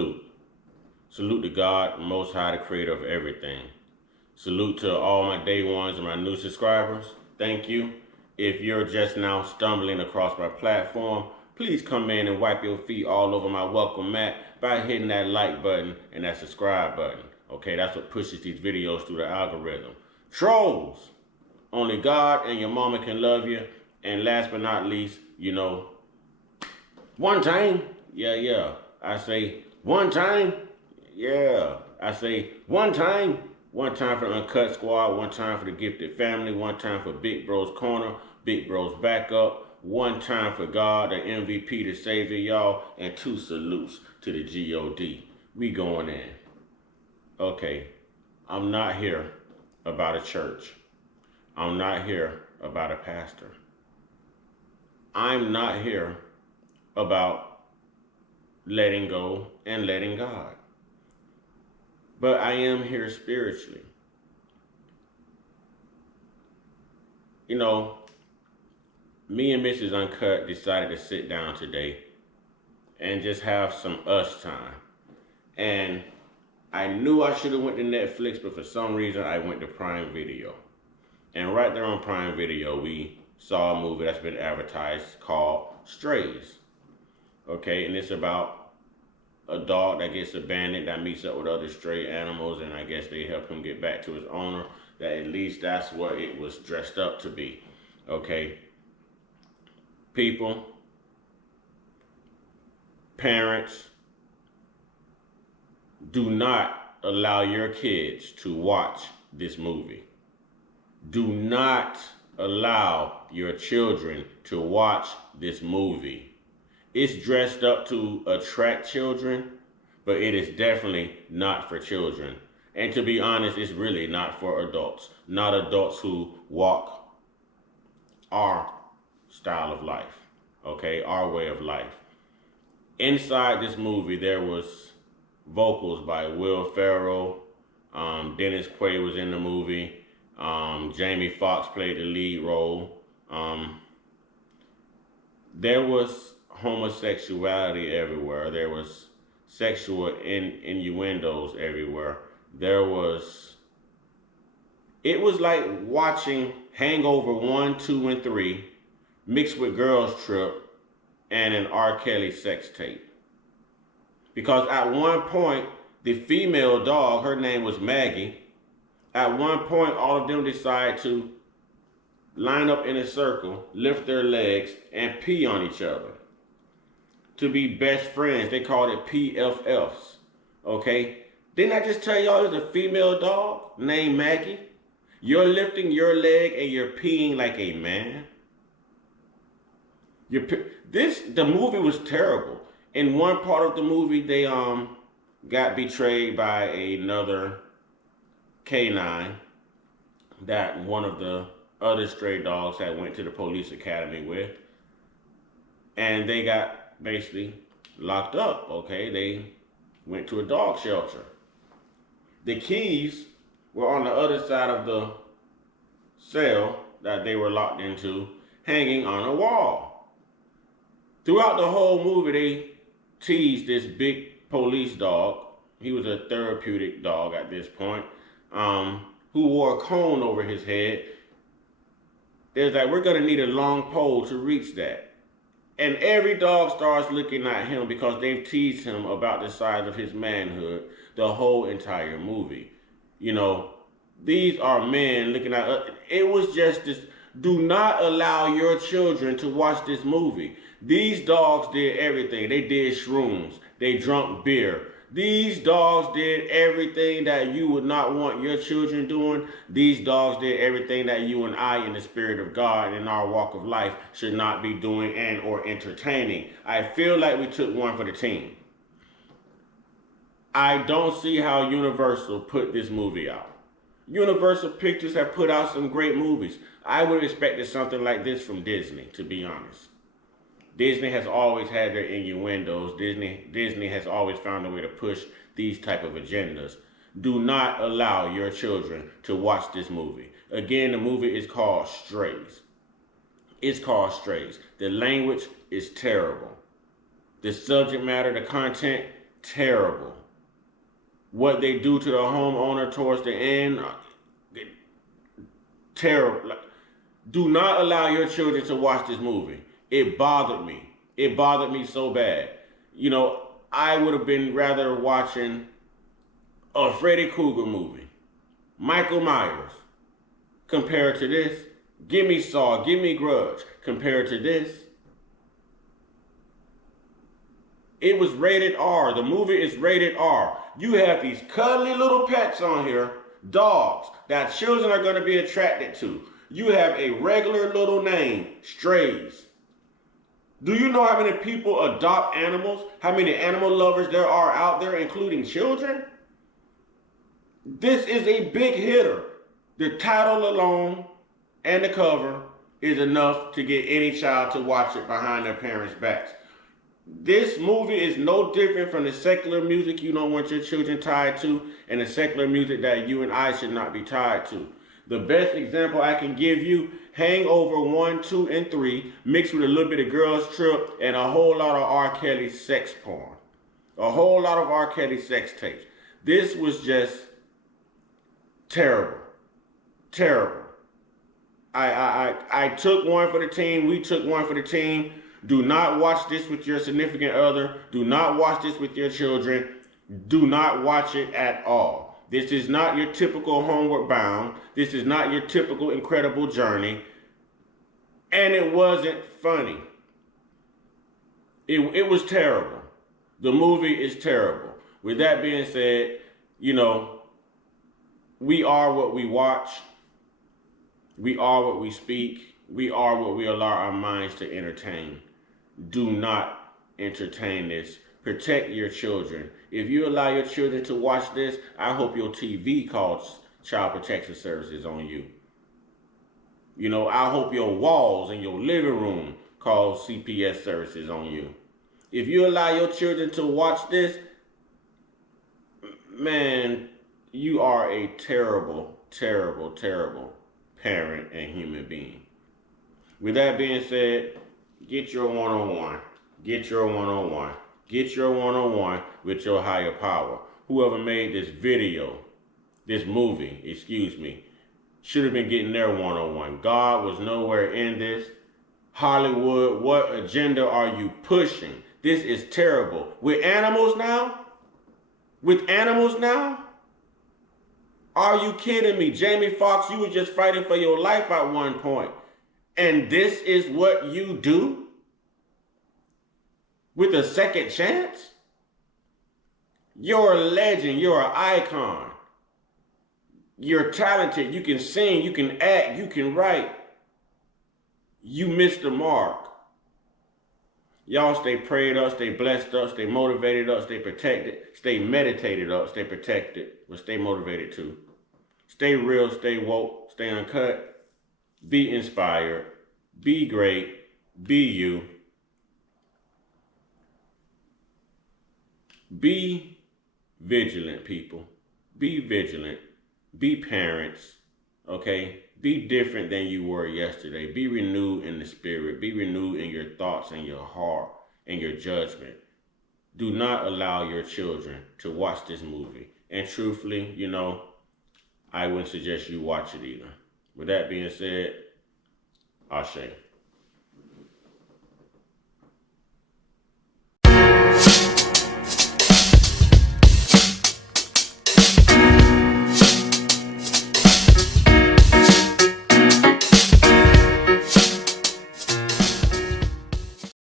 Salute. Salute to God, Most High, the creator of everything. Salute to all my day ones and my new subscribers. Thank you. If you're just now stumbling across my platform, please come in and wipe your feet all over my welcome mat by hitting that like button and that subscribe button. Okay, that's what pushes these videos through the algorithm. Trolls! Only God and your mama can love you. And last but not least, one time. Yeah. I say one time. Yeah. I say one time. One time for the Uncut Squad. One time for the Gifted Family. One time for Big Bro's Corner. Big Bro's Backup. One time for God, the MVP, the Savior, y'all. And 2 salutes to the G.O.D. We going in. Okay. I'm not here about a church. I'm not here about a pastor. I'm not here about letting go and letting God. But I am here spiritually. Me and Mrs. Uncut decided to sit down today and just have some us time. And I knew I should have went to Netflix, but for some reason I went to Prime Video. And right there on Prime Video, we saw a movie that's been advertised called Strays. Okay, and it's about a dog that gets abandoned, that meets up with other stray animals, and I guess they help him get back to his owner. That at least that's what it was dressed up to be. Okay. People, parents, do not allow your kids to watch this movie. Do not allow your children to watch this movie. It's dressed up to attract children, but it is definitely not for children. And to be honest, it's really not for adults. Not adults who walk our style of life, okay? Our way of life. Inside this movie, there was vocals by Will Ferrell. Dennis Quaid was in the movie. Jamie Foxx played the lead role. There was homosexuality everywhere. There was sexual innuendos everywhere. It was like watching Hangover 1, 2, and 3 mixed with Girls Trip and an R. Kelly sex tape. Because at one point, the female dog, her name was Maggie, at one point, all of them decide to line up in a circle, lift their legs, and pee on each other. To be best friends, they called it PFFs, okay? Didn't I just tell y'all it was a female dog named Maggie? You're lifting your leg and you're peeing like a man? The movie was terrible. In one part of the movie, they got betrayed by another canine that one of the other stray dogs had went to the police academy with. And they got basically locked up, okay? They went to a dog shelter. The keys were on the other side of the cell that they were locked into, hanging on a wall. Throughout the whole movie, they teased this big police dog. He was a therapeutic dog at this point, who wore a cone over his head. There's like, we're gonna need a long pole to reach that. And every dog starts looking at him because they've teased him about the size of his manhood the whole entire movie. These are men looking at, it was just this, do not allow your children to watch this movie. These dogs did everything. They did shrooms. They drank beer. These dogs did everything that you would not want your children doing. These dogs did everything that you and I, in the spirit of God, in our walk of life, should not be doing and or entertaining. I feel like we took one for the team. I don't see how Universal put this movie out. Universal Pictures have put out some great movies. I would have expected something like this from Disney, to be honest. Disney has always had their innuendos. Disney has always found a way to push these type of agendas. Do not allow your children to watch this movie. Again, the movie is called Strays. It's called Strays. The language is terrible. The subject matter, the content, terrible. What they do to the homeowner towards the end, terrible. Do not allow your children to watch this movie. It bothered me. It bothered me so bad. You know, I would have been rather watching a Freddy Krueger movie, Michael Myers, compared to this. Give me Saw, give me Grudge, compared to this. It was rated R. The movie is rated R. You have these cuddly little pets on here, dogs, that children are going to be attracted to. You have a regular little name, strays. Do you know how many people adopt animals? How many animal lovers there are out there, including children? This is a big hitter. The title alone and the cover is enough to get any child to watch it behind their parents' backs. This movie is no different from the secular music you don't want your children tied to and the secular music that you and I should not be tied to. The best example I can give you, Hangover 1, 2, and 3 mixed with a little bit of Girls Trip and a whole lot of R. Kelly sex porn. A whole lot of R. Kelly sex tapes. This was just terrible. Terrible. I took one for the team. We took one for the team. Do not watch this with your significant other. Do not watch this with your children. Do not watch it at all. This is not your typical Homeward Bound. This is not your typical Incredible Journey. And it wasn't funny. It was terrible. The movie is terrible. With that being said, you know, we are what we watch. We are what we speak. We are what we allow our minds to entertain. Do not entertain this. Protect your children. If you allow your children to watch this, I hope your TV calls Child Protection Services on you. You know, I hope your walls in your living room call CPS services on you. If you allow your children to watch this, man, you are a terrible, terrible, terrible parent and human being. With that being said, get your one-on-one. Get your one-on-one. Get your one-on-one with your higher power. Whoever made this video, this movie, should have been getting their one-on-one. God was nowhere in this. Hollywood, what agenda are you pushing? This is terrible. With animals now? With animals now? Are you kidding me? Jamie Foxx, you were just fighting for your life at one point. And this is what you do? With a second chance? You're a legend. You're an icon. You're talented. You can sing. You can act. You can write. You missed the mark. Y'all stay prayed up, stay blessed up, stay motivated up, stay protected, stay meditated up, stay protected, but stay motivated too. Stay real, stay woke, stay uncut. Be inspired. Be great. Be you. Be vigilant, people. Be vigilant. Be parents, okay? Be different than you were yesterday. Be renewed in the spirit. Be renewed in your thoughts and your heart and your judgment. Do not allow your children to watch this movie. And truthfully, you know, I wouldn't suggest you watch it either. With that being said, Ashe.